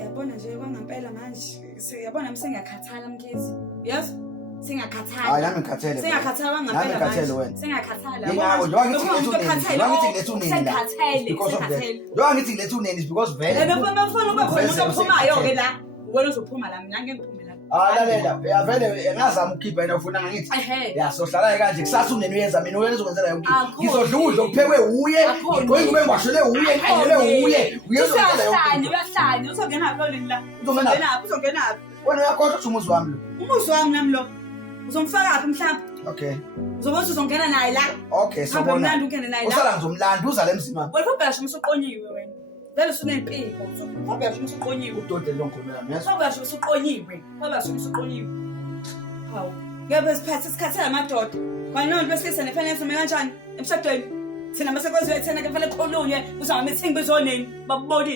yabona nje kwangempela manje siyabona msengiyakhathala mkhizi. Yes? Singakhathala. Hayi nami ngikhathele. Singakhathala kwangempela manje. Singakhathala. Yingakho njengoba ngithi ngilethe uneni la. Njengoba ngithi ngilethe uneni is because vele. Befuna ube khona umuntu ophumayo ke la. Wena uzophuma la mina ngeke ngiphume la. Lalela vele ngazama ukukhipha yena ufuna ngithi. Ya sohlala kanje kusasa uneni uyenza mina uyena uzokwenzela yonke. Ngizodla ukudla okuphekwe uye. Ngoba ube ngwashele uye ngiyele uye. Uyezokwenzela yonke. Uyahlanya uzongena kulolini la. Uzongena aphi? Wena uyakhohlwa ukuthi umuzi wami lo. Umuzi wami nami lo. Uzomfaka aphi mhlawumbe? Okay. Uzobona uzongena naye la. Okay, so bona. Umlando ungene naye la. Usala ngizomlanda uza lemzima. Wena ubhasha usuqonyiwe wena. Vele usunempiko. Ubhasha usuqonyiwe. Udoda lonkhulumela mina. Ubhasha usuqonyiwe. Ubhasha usuqonyiwe. Hawu. Ngeke besiphathe isikhathi amadoda. Kwanona besilisa nefanele sime kanjani emshadweni? Thina masekwazi wethena ke vele khulunye uzama meeting bezoneni babubonile.